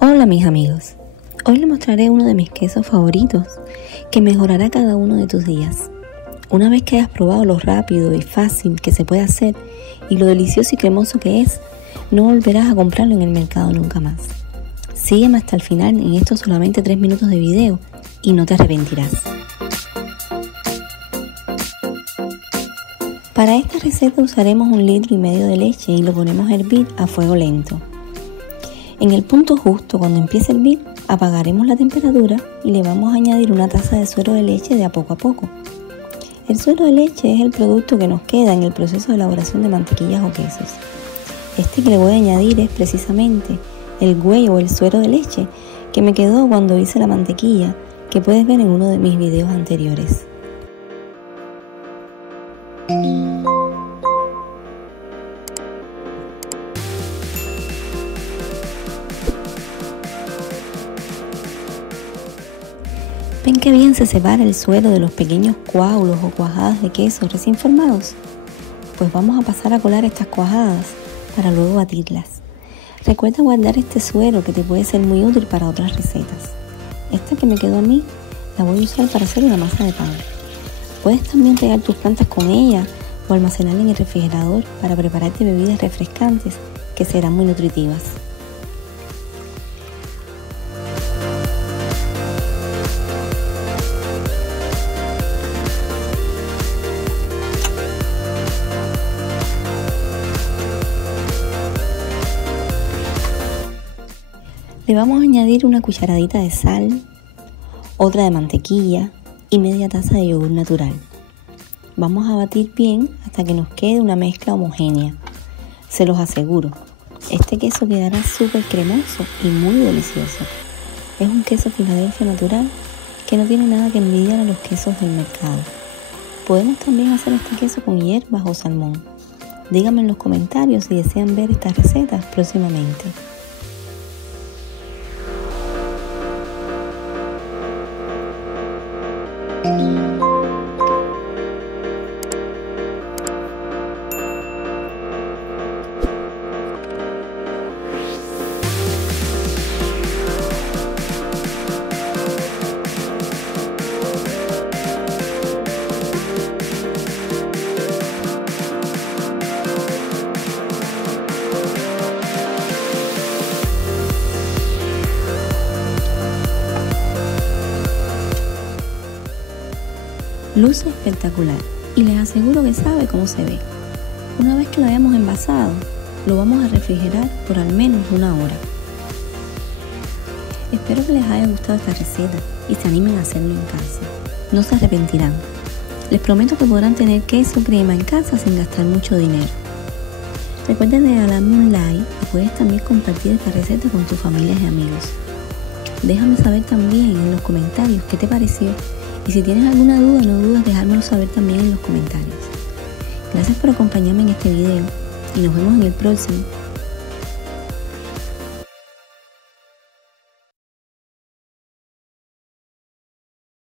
Hola mis amigos, hoy les mostraré uno de mis quesos favoritos que mejorará cada uno de tus días. Una vez que hayas probado lo rápido y fácil que se puede hacer y lo delicioso y cremoso que es, no volverás a comprarlo en el mercado nunca más. Sígueme hasta el final en estos solamente 3 minutos de video y no te arrepentirás. Para esta receta usaremos 1,5 litros de leche y lo ponemos a hervir a fuego lento. En el punto justo, cuando empiece a hervir, apagaremos la temperatura y le vamos a añadir 1 taza de suero de leche de a poco. El suero de leche es el producto que nos queda en el proceso de elaboración de mantequillas o quesos. Este que le voy a añadir es precisamente el whey o el suero de leche que me quedó cuando hice la mantequilla, que puedes ver en uno de mis videos anteriores. ¿Ven qué bien se separa el suero de los pequeños coágulos o cuajadas de queso recién formados? Pues vamos a pasar a colar estas cuajadas para luego batirlas. Recuerda guardar este suero que te puede ser muy útil para otras recetas. Esta que me quedó a mí la voy a usar para hacer una masa de pan. Puedes también regar tus plantas con ella o almacenarla en el refrigerador para prepararte bebidas refrescantes que serán muy nutritivas. Le vamos a añadir 1 cucharadita de sal, otra de mantequilla y media taza de yogur natural. Vamos a batir bien hasta que nos quede una mezcla homogénea. Se los aseguro, este queso quedará súper cremoso y muy delicioso. Es un queso Filadelfia natural que no tiene nada que envidiar a los quesos del mercado. Podemos también hacer este queso con hierbas o salmón. Díganme en los comentarios si desean ver estas recetas próximamente. Luce espectacular y les aseguro que sabe cómo se ve. Una vez que lo hayamos envasado, lo vamos a refrigerar por al menos 1 hora. Espero que les haya gustado esta receta y se animen a hacerlo en casa. No se arrepentirán. Les prometo que podrán tener queso crema en casa sin gastar mucho dinero. Recuerda regalarme un like y puedes también compartir esta receta con tus familias y amigos. Déjame saber también en los comentarios qué te pareció. Y si tienes alguna duda, no dudes dejármelo saber también en los comentarios. Gracias por acompañarme en este video y nos vemos en el próximo.